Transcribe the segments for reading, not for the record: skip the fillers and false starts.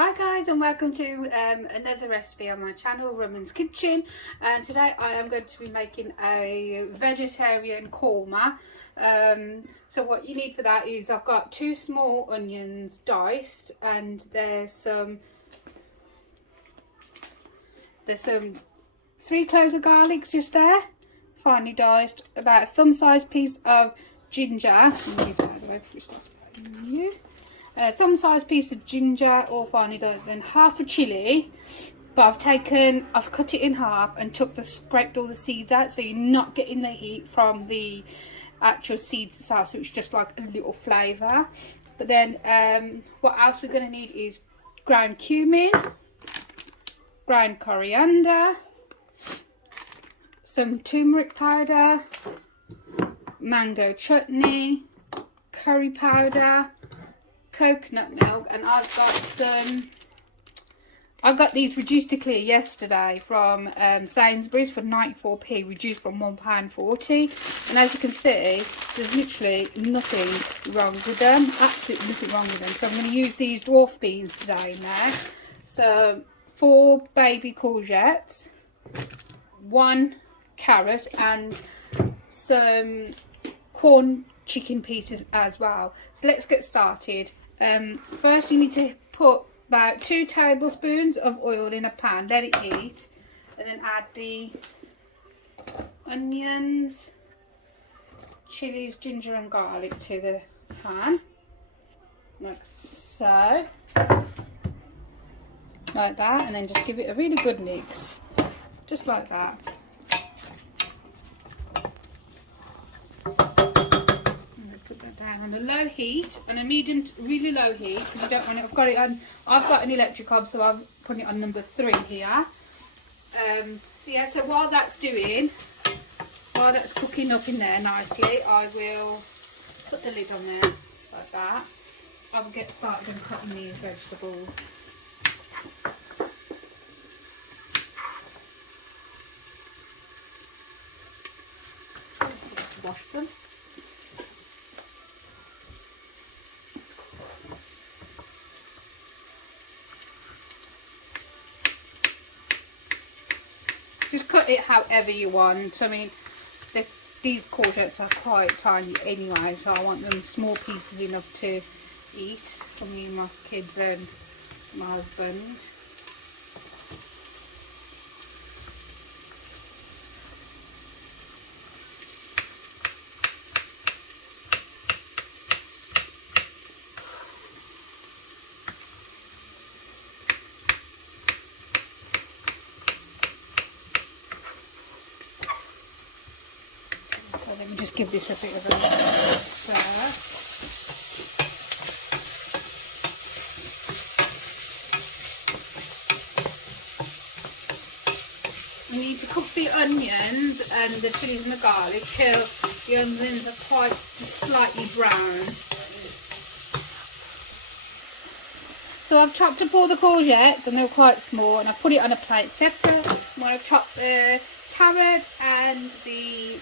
Hi guys, and welcome to another recipe on my channel, Roman's Kitchen. And today I am going to be making a vegetarian korma. So what you need for that is I've got 2 small onions diced, and there's some 3 cloves of garlic just there, finely diced, about a thumb sized piece of ginger. Thumb sized piece of ginger, all finely diced, and half a chilli. But I've cut it in half and scraped all the seeds out, so you're not getting the heat from the actual seeds itself, so it's just like a little flavour. But then what else we're going to need is ground cumin, ground coriander, some turmeric powder, mango chutney, curry powder, coconut milk, and I got these reduced to clear yesterday from Sainsbury's for 94p, reduced from £1.40, and as you can see, there's literally nothing wrong with them, absolutely nothing wrong with them. So I'm going to use these dwarf beans today in there. So 4 baby courgettes, 1 carrot, and some corn chicken pieces as well. So let's get started. First you need to put about 2 tablespoons of oil in a pan, let it heat, and then add the onions, chilies, ginger and garlic to the pan, like so, like that, and then just give it a really good mix, just like that. Down on a low heat, on a medium to really low heat, because you don't want it. I've got an electric hob, so I've put it on number 3 here. So while that's cooking up in there nicely, I will put the lid on there like that. I will get started on cutting these vegetables. Wash them. Just cut it however you want. I mean, these courgettes are quite tiny anyway, so I want them small pieces enough to eat for me and my kids and my husband. So let me just give this a bit of a stir. We need to cook the onions and the chilies and the garlic till the onions are quite slightly brown. So I've chopped up all the courgettes, and they're quite small, and I've put it on a plate separate. I'm going to chop the carrot and the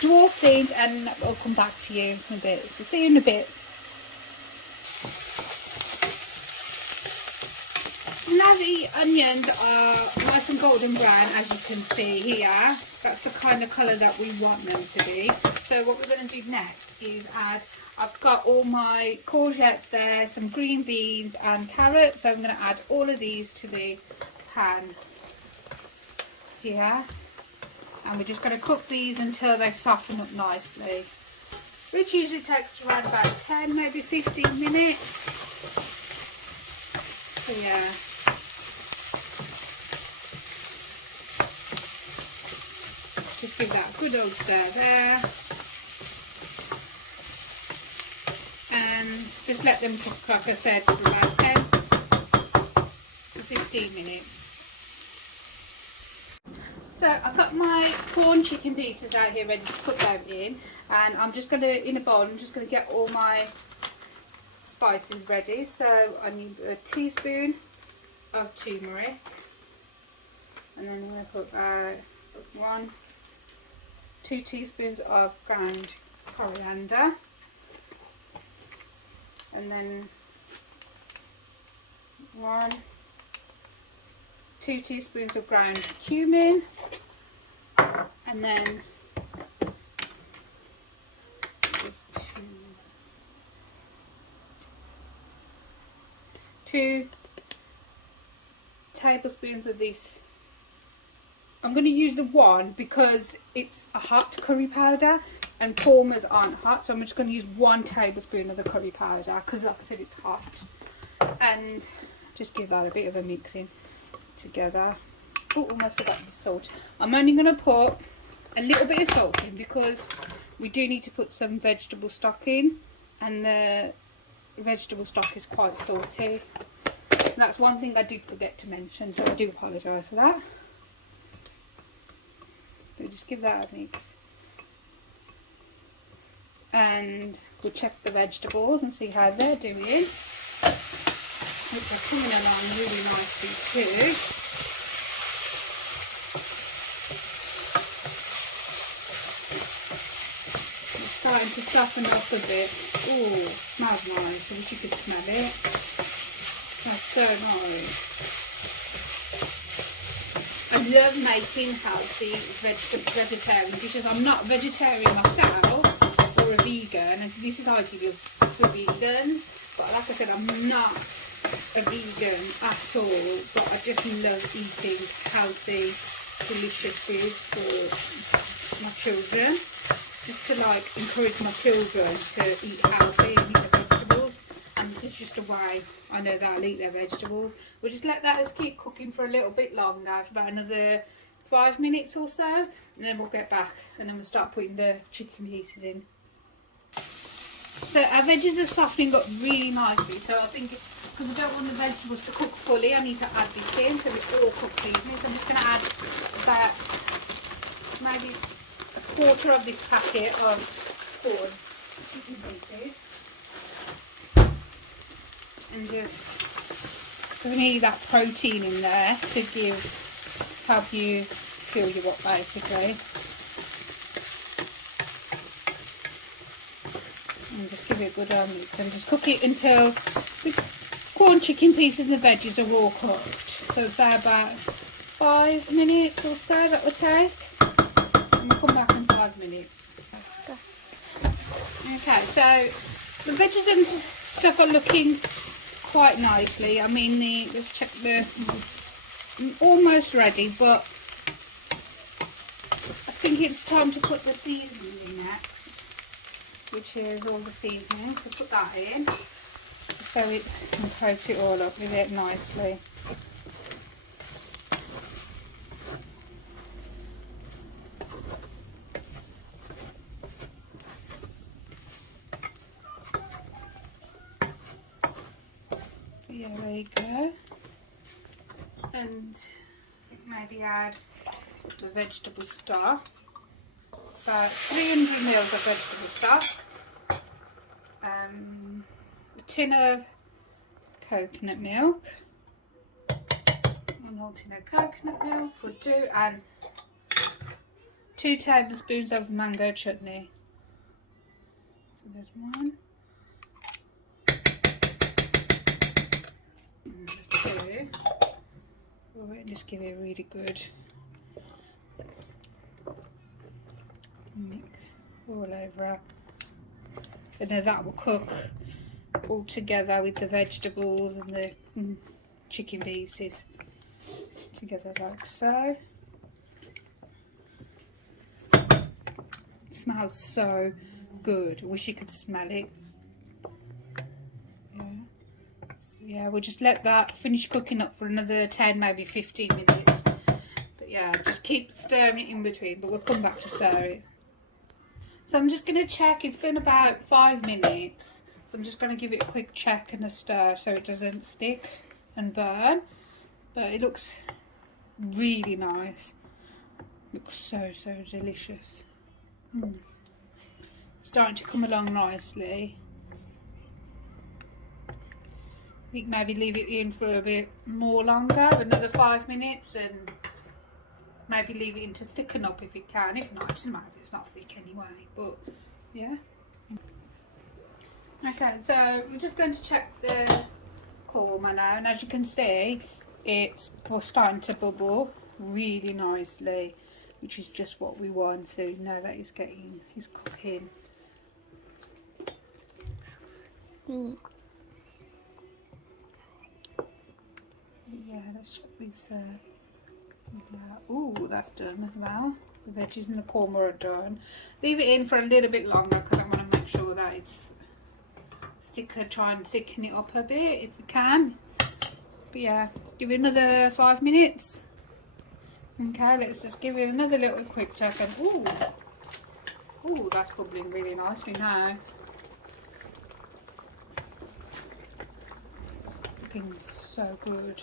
dwarf beans, and I'll come back to you in a bit. So see you in a bit. Now the onions are nice and golden brown, as you can see here. That's the kind of colour that we want them to be. So what we're going to do next is I've got all my courgettes there, some green beans and carrots. So I'm going to add all of these to the pan here. And we're just going to cook these until they soften up nicely, which usually takes around about 10, maybe 15 minutes. So yeah. Just give that a good old stir there. And just let them cook, like I said, for about 10 to 15 minutes. So I've got my corn chicken pieces out here ready to put them in, and I'm just going to, in a bowl, I'm just going to get all my spices ready. So I need a teaspoon of turmeric, and then I'm going to put 2 teaspoons of ground coriander, and then 2 teaspoons of ground cumin, and then just 2 tablespoons of this. I'm going to use the one because it's a hot curry powder and kormas aren't hot, so I'm just going to use 1 tablespoon of the curry powder because, like I said, it's hot. And just give that a bit of a mixing together. Oh, almost forgot the salt. I'm only going to put a little bit of salt in because we do need to put some vegetable stock in, and the vegetable stock is quite salty. And that's one thing I did forget to mention, so I do apologise for that. So just give that a mix. And we'll check the vegetables and see how they're doing. They're coming along really nicely too. It's starting to soften up a bit. Oh, smells nice. I wish you could smell it. Smells so nice. I love making healthy vegetarian dishes. I'm not vegetarian myself or a vegan, and this is ideal for vegans. But like I said, I'm not a vegan at all. But I just love eating healthy, delicious foods for my children. Just to like encourage my children to eat healthy and eat their vegetables. And this is just a way I know that I'll eat their vegetables. We'll just let that keep cooking for a little bit longer, for about another 5 minutes or so, and then we'll get back and then we'll start putting the chicken pieces in. So our veggies are softening up really nicely, so I think because I don't want the vegetables to cook fully, I need to add this in so it's all cooked evenly. So I'm just going to add about maybe a quarter of this packet of corn chicken pieces. And just, we need that protein in there to help you fill you up basically. And just give it a good mix and just cook it until the corn, chicken pieces and the veggies are all cooked. So say about 5 minutes or so that will take. And we'll come back in 5 minutes. Okay, so the veggies and stuff are looking quite nicely. I mean, let's check the almost ready, but I think it's time to put the seasoning in next, which is all the seasoning. So put that in so it can coat it all up with it nicely. Yeah, there you go. And maybe add the vegetable stock. About 300 ml of vegetable stock. A tin of coconut milk. 1 whole tin of coconut milk will do, and 2 tablespoons of mango chutney. So there's 1. Just give it a really good mix all over, and then that will cook all together with the vegetables and the chicken pieces together like so. It smells so good. I wish you could smell it. Yeah, we'll just let that finish cooking up for another 10, maybe 15 minutes. But yeah, just keep stirring it in between, but we'll come back to stir it. So I'm just going to check, it's been about 5 minutes. So I'm just going to give it a quick check and a stir so it doesn't stick and burn. But it looks really nice. Looks so delicious. It's starting to come along nicely. I think maybe leave it in for a bit more longer, another 5 minutes, and maybe leave it in to thicken up if it can. If not, it doesn't matter if it's not thick anyway, but yeah. Okay, so we're just going to check the korma now, and as you can see, it's starting to bubble really nicely, which is just what we want. So now that he's cooking. Yeah, let's check this. Yeah. Ooh, that's done as well. The veggies and the korma are done. Leave it in for a little bit longer because I want to make sure that it's thicker. Try and thicken it up a bit if you can. But yeah, give it another 5 minutes. Okay, let's just give it another little quick check. And ooh, that's bubbling really nicely now. It's looking so good.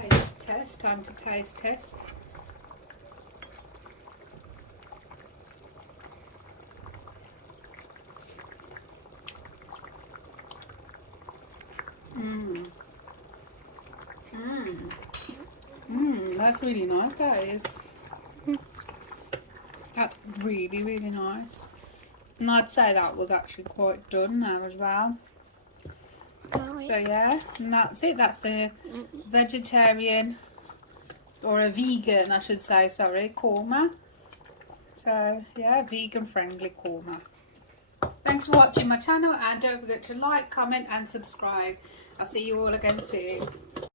Taste test. Time to taste test. That's really nice, that is. That's really, really nice. And I'd say that was actually quite done now as well. So yeah, and that's it. That's a vegetarian, or a vegan, I should say, sorry, korma. So yeah, vegan friendly korma. Thanks for watching my channel, and don't forget to like, comment and subscribe. I'll see you all again soon.